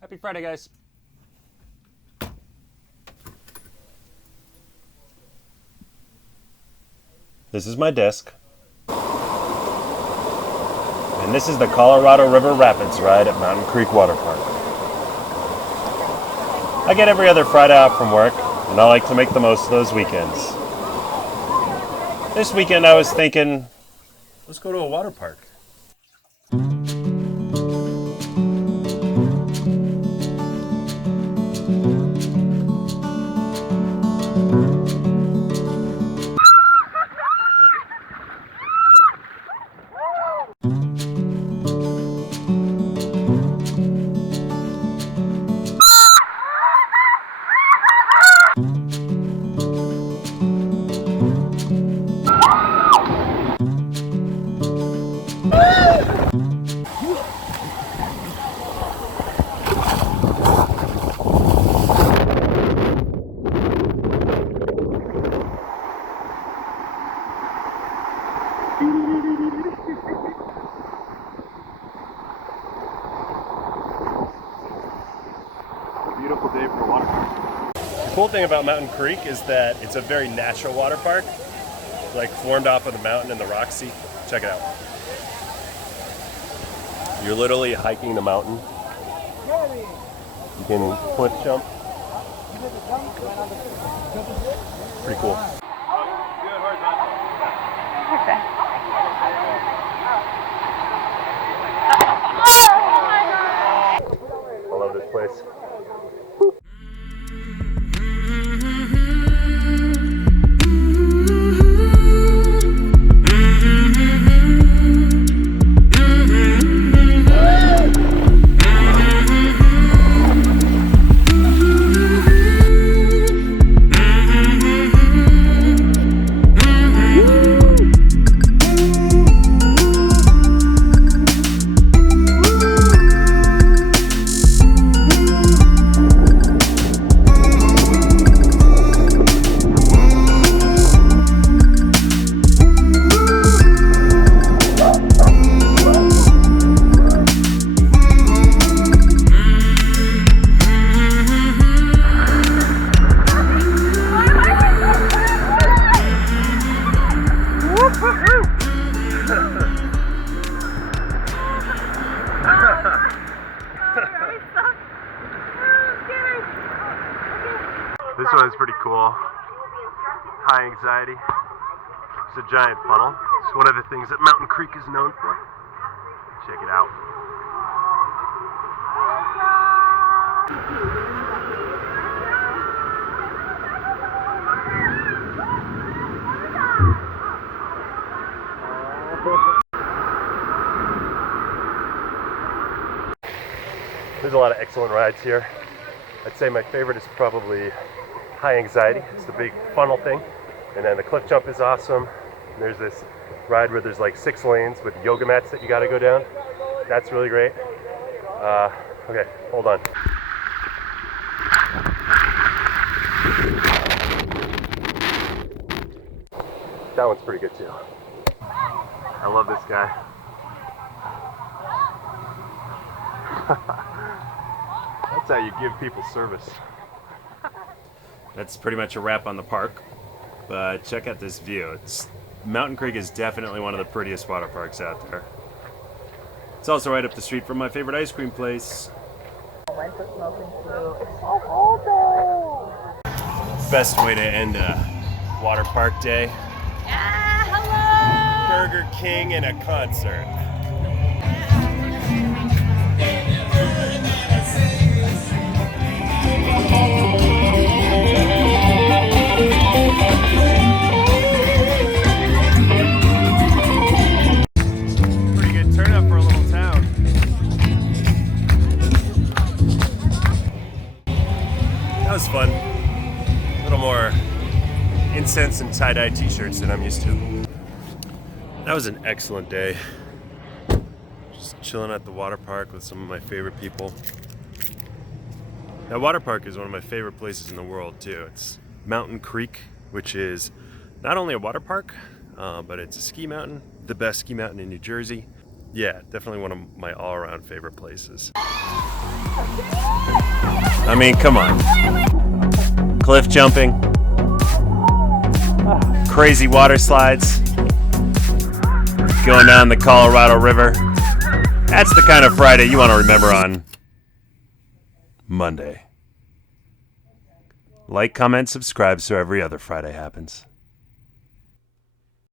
Happy Friday, guys. This is my disc. And this is the Colorado River Rapids ride at Mountain Creek Waterpark. I get every other Friday off from work, and I like to make the most of those weekends. This weekend I was thinking, let's go to a water park. Beautiful day for a water park. The cool thing about Mountain Creek is that it's a very natural water park, like formed off of the mountain and the rock. See, check it out. You're literally hiking the mountain. You can cliff jump. Pretty cool. I love this place. This one is pretty cool. High anxiety. It's a giant funnel. It's one of the things that Mountain Creek is known for. Check it out. There's a lot of excellent rides here. I'd say my favorite is probably High Anxiety. It's the big funnel thing. And then the cliff jump is awesome. And there's this ride where there's like 6 lanes with yoga mats that you gotta go down. That's really great. Okay, hold on. That one's pretty good too. I love this guy. That's how you give people service. That's pretty much a wrap on the park, but check out this view. Mountain Creek is definitely one of the prettiest water parks out there. It's also right up the street from my favorite ice cream place. Best way to end a water park day. Yeah, hello! Burger King and a concert. Pretty good turnout for a little town. That was fun. A little more incense and tie-dye t-shirts than I'm used to. That was an excellent day. Just chilling at the water park with some of my favorite people. That water park is one of my favorite places in the world too. It's Mountain Creek, which is not only a water park, but it's a ski mountain, the best ski mountain in New Jersey. Yeah, definitely one of my all-around favorite places. I mean, come on. Cliff jumping, crazy water slides, going down the Colorado River. That's the kind of Friday you want to remember on Monday. Like, comment, subscribe so every other Friday happens.